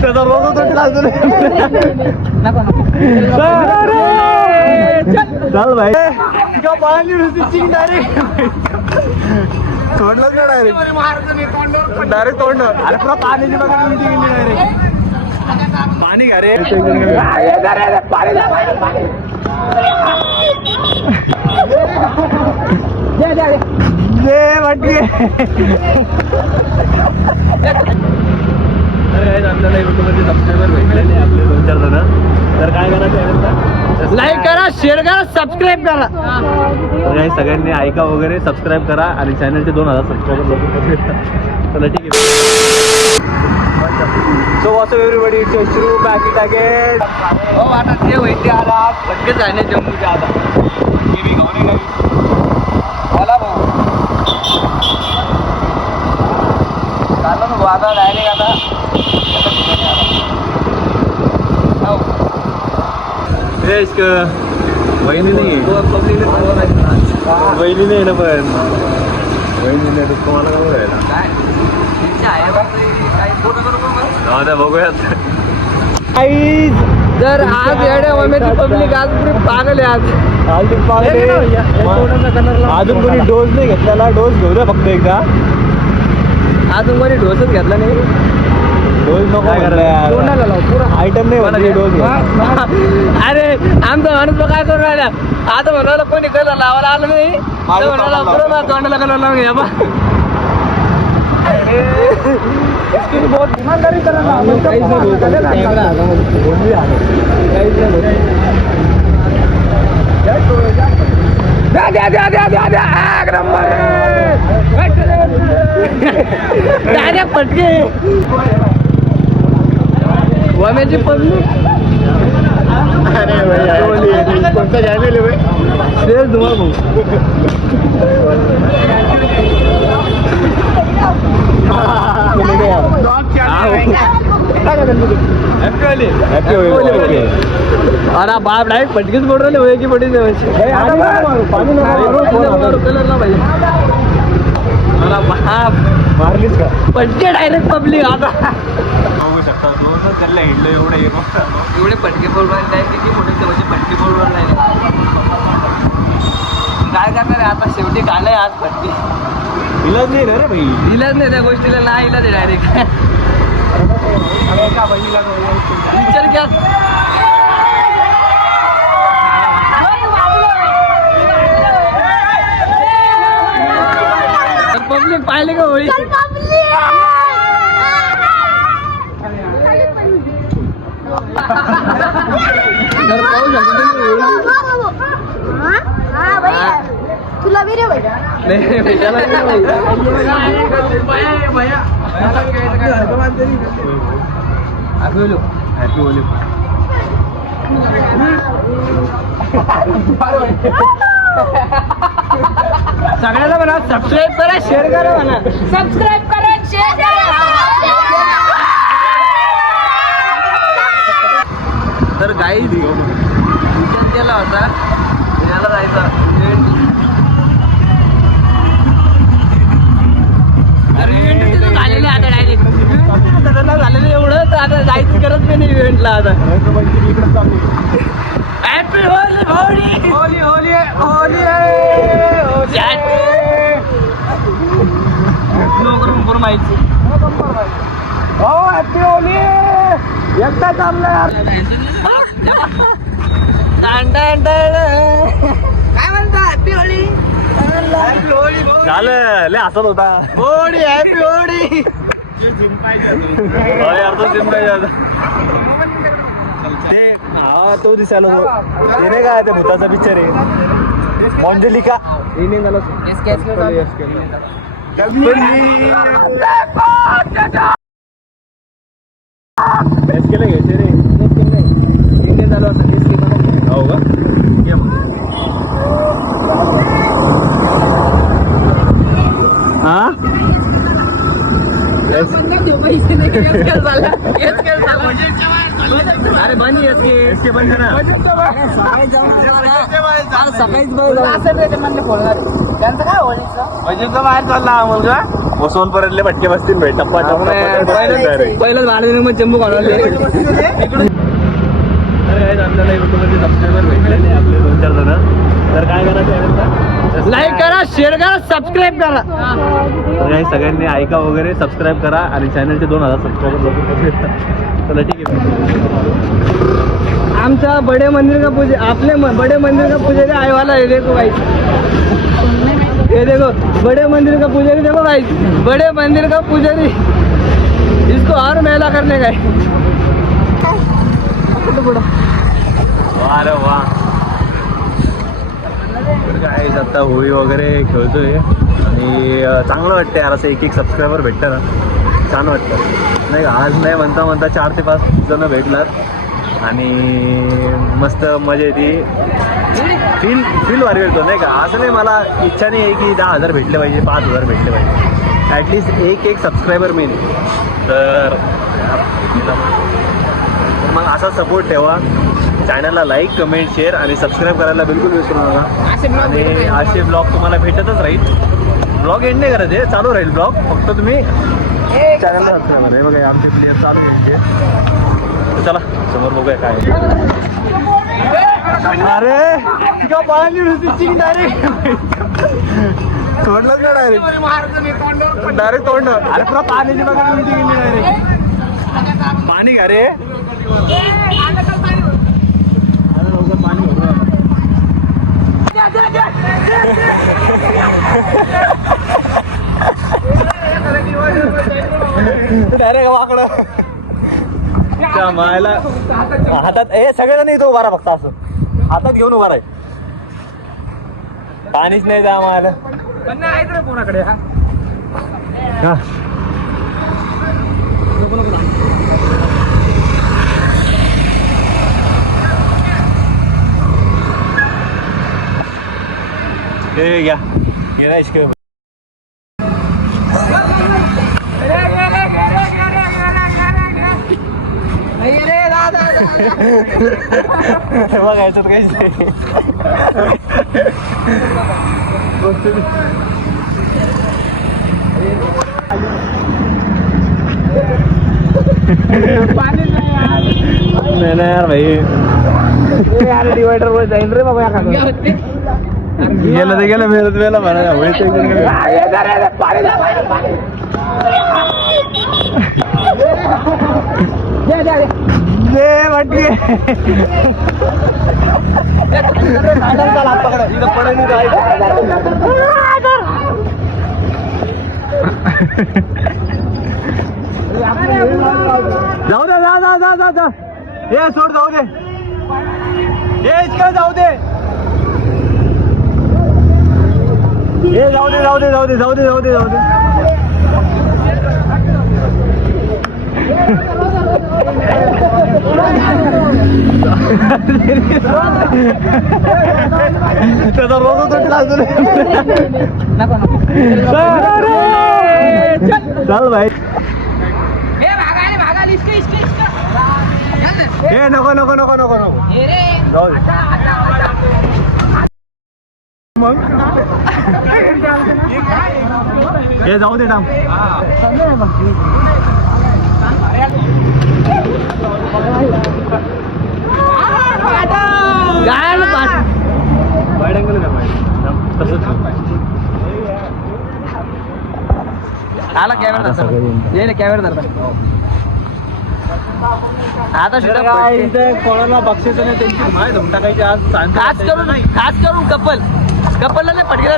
त्याचा रोज तुटला चल भाई पाणी डायरेक्ट तोंडलंच ना डायरेक्ट तोंड अरे पुरा पाण्याची बघा डायरेक्ट पाणी का रे आपल्याला युट्यूबमध्ये सबस्क्रायबर भेटलेले आपले 2-4 जण तर काय करायचं लाईक करा शेअर करा सबस्क्राईब करा तर सगळ्यांनी ऐका वगैरे सबस्क्राईब करा आणि चॅनलचे 2000 सबस्क्रायबर लवकर चला ठीक आहे so what's up everybody it's through back it again हो आता ते वैद्य आला पटके जाणे जम्मूच्या आता मी गावने नाही बोला भाऊ चाललो ना आता डायरेक्ट आता वहिनी नाही वहिनी नाही ना पण वहिनी नाही तर तुम्हाला काय करायला बघूयात तर आज येड्या वमेची पब्लिक आज पुरी पागल आहे आज पागल अजून कोणी डोस नाही घेतलेला डोस घेऊ द्या फक्त एकदा अजून कोणी डोसच घेतला नाही डोस नको आयटम नाही म्हणते डोस अरे आमचा माणूस काय करून राहिला आता म्हणाला कोणी कलर लावायला आलं नाही म्हणाला बरोबर तोंडाला कलर लावून घ्या बा बहुत ईमानदारी करा ना पटके वमेची पब्लिक अरे कोणता चॅनल आहे शेअर तुम्हा भाऊ अरे बाप डायरेक्ट पटकीच बोल रहे हो की पटी बाप मारलीच का पटके डायरेक्ट पब्लिक आता बघू शकता दोनच त्याला हिंडलो एवढे पटके बोल राहिले किती मोठे म्हणजे पटके बोल राहिले काय करणार आहे आता शेवटी गाणं आज पटके इलाज नाही रे भाई इलाज नाही त्या गोष्टीला नाही इलाज आहे डायरेक्ट विचार घ्या पब्लिक पाहिले का होळी तुला भी रे सगळ्याला म्हणा सबस्क्राईब करा शेअर करा म्हणा सबस्क्राइब करा शेअर करा तर काही विचार केला होता याला जायचा झालेले आता डायरेक्ट झालेलं एवढं तर आता जायची गरज नाही इव्हेंटला आता हॅपी होली होली होली होली होली करून माहिती हो हॅपी होली एकटा चाललं काय म्हणता हॅपी होली झालं लय हसत होता होळी हॅपी होळी ते हा तो दिसायला ते नाही काय ते भूताचा पिक्चर आहे मंजलिका केलं घ्यायचे रे इंडियन झालं असं हो का हा अरे बंद एसके बंद करा सकाळीच त्यांचं काय होईल म्हणजे बाहेर चालला मुलगा वसवून परतले भटके बसतील भेट टप्पा पहिलंच भारत मग जम्मू काढवले आपल्याला युट्यूबमध्ये सबस्क्रायबर भेटले नाही आपले 2-4 जण. तर काय करा चॅनलला लाईक करा शेअर करा सबस्क्राईब करा. तर काही सगळ्यांनी ऐका वगैरे सबस्क्राईब करा आणि चॅनलचे 2000 सबस्क्रायबर लवकर. चला ठीक आहे. आमचा बडे मंदिर का पूजे आपले बड़े मंदिर का पुजारी आए वाला है देखो भाई ये देखो बड़े मंदिर का पुजारी देखो भाई बड़े मंदिर का पुजारी इसको और मेला करने का है. अरे वा काय आता होळी वगैरे खेळतोय आणि चांगलं वाटतं यार असं एक सबस्क्रायबर भेटतं ना छान वाटतं नाही का. आज नाही म्हणता म्हणता 4 ते 5 जण भेटलात आणि मस्त मजा येते. फील भारी भेटतो नाही का. असं नाही मला इच्छा नाही आहे की 10,000 भेटले पाहिजे 5,000 भेटले पाहिजे ॲटलिस्ट एक सबस्क्रायबर मेन. तर मग असा सपोर्ट ठेवा. चॅनलला लाईक कमेंट शेअर आणि सबस्क्राईब करायला बिलकुल विसरू नका. आणि असे ब्लॉग तुम्हाला भेटतच राहील. ब्लॉग एंड नाही करत आहे चालू राहील ब्लॉग फक्त तुम्ही चॅनलला सबस्क्राईब करा. हे बघा आमचे प्लेयर चालू घ्यायचे. चला समोर बघूया काय. अरे तिका पाणी डायरेक्ट तोंडलंच ना डायरेक्ट तोंड. अरे पुरा पाण्याची बघा डायरेक्ट पाणी का रे. डायरेक्ट वाकडं मायला हातात हे सगळ्यांना नाही तो उभा राहा फक्त असं हातात घेऊन उभा राहा. पाणीच नाही जा मायला कोणाकडे हा हे घ्या गेला इश्क. बघायचं काहीच नाही. नाही यार भाई डिवायडर वर जाईल रे बाबा गेलं ते गेलं मेहनत वेळेला म्हणा. जाऊ दे जा हे सोड जाऊ दे हे इतकं जाऊ दे हे जाऊ दे. त्याचा रोग चल भाई हे नको मग हे जाऊ दे टाम. आला कॅमेरा कॅमेरा धरता आता कोणाला बक्षीस नाही त्यांची माय धुम टाकायची आज खास करून कपलला नाही पटकेला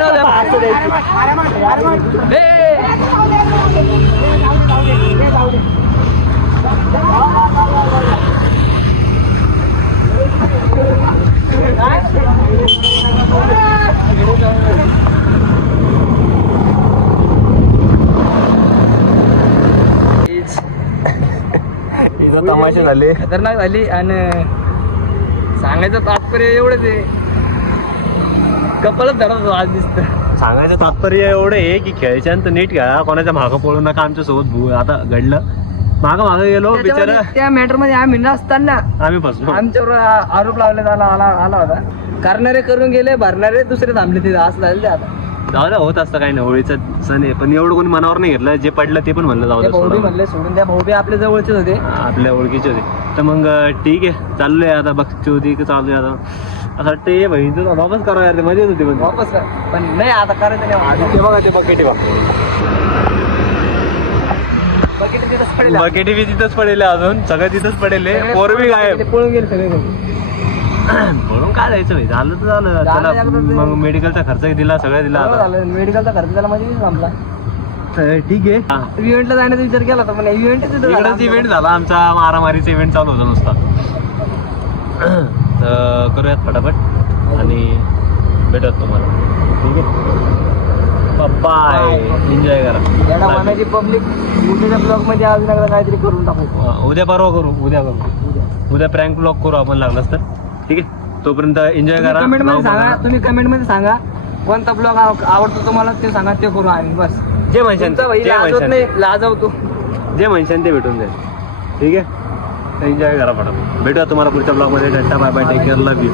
तमाशे झाले खतरनाक झाली. आणि सांगायचं तात्पर्य एवढंच आहे कपलच धरत आज दिसत. सांगायचं तात्पर्य एवढं आहे की खेळच्यानंतर नीट खेळा. कोणाच्या मागं पळू नका. आमच्या सोबत आता घडलं मागं गेलो बिचारा. त्या मॅटर मध्ये आम्ही नसताना आम्ही फसलो. आमच्यावर आरोप लावले आला होता. करणारे करून गेले भरणारे दुसरे थांबले तिथे असं झालं ते. आता जाऊ द्या, होत असतं काही नाही, होळीचा सण आहे, पण एवढं कोणी मनावर नाही घेतलं. जे पडलं ते पण म्हणलं जाऊ ते द्या, भाऊ बी सोडा. म्हणले सोडून द्या, भाऊ बी आपल्या जवळचेच होते. आपल्या ओळखीचे होते. तर मग ठीक आहे, चाललोय आता बघची होती की चाललोय आता असं वाटतं ये बहिणीचं वापस करा यार, ते मजेच होती म्हणजे. वापस कर, पण नाही आता करायचं नाही. ते बघा ते बकेटी बघ, बकेट तिथंच पडेल. बकेटी बी तिथंच पडेल अजून, सगळं तिथंच पडेल. पोरबी गायब. ते पळून गेले सगळे घरी. म्हणून काय द्यायचं भाई, झालं तर झालं. त्याला एकदाच ते- मग मेडिकलचा खर्च दिला, सगळं दिला बरं आता. झालं, मेडिकलचा खर्च त्याला मध्ये संपला. ठीक आहे. इव्हेंटला जाण्याचा विचार केला होता, पण इव्हेंट इकडेच इव्हेंट झाला आमचा, मारामारीचा इव्हेंट चालू होता नुसता. तर करूयात फटाफट आणि भेटत तुम्हाला. ठीक आहे, बाय, एन्जॉय येडा करा. मानाची पब्लिक उद्याच्या ब्लॉग मध्ये आज लागला काहीतरी करून टाकायचं. उद्या परवा करू, उद्या प्रँक ब्लॉग करू आपण लागलास तर. ठीक आहे, तोपर्यंत एन्जॉय करा. कमेंट मध्ये Vlog सांगा, बघा. तुम्ही कमेंट मध्ये सांगा कोणता ब्लॉग आवडतो तुम्हाला, ते सांगा, ते करू आम्ही. बस जे म्हणशान तुमचा भाई जे लाजवत म्हणशान नाही, लाजवतो. जे म्हणशान ते भेटून जाईल. ठीक आहे, एन्जॉय करा फटाफट. भेटूया तुम्हाला पुढच्या ब्लॉग मध्ये. Tata, bye bye, take care, love you.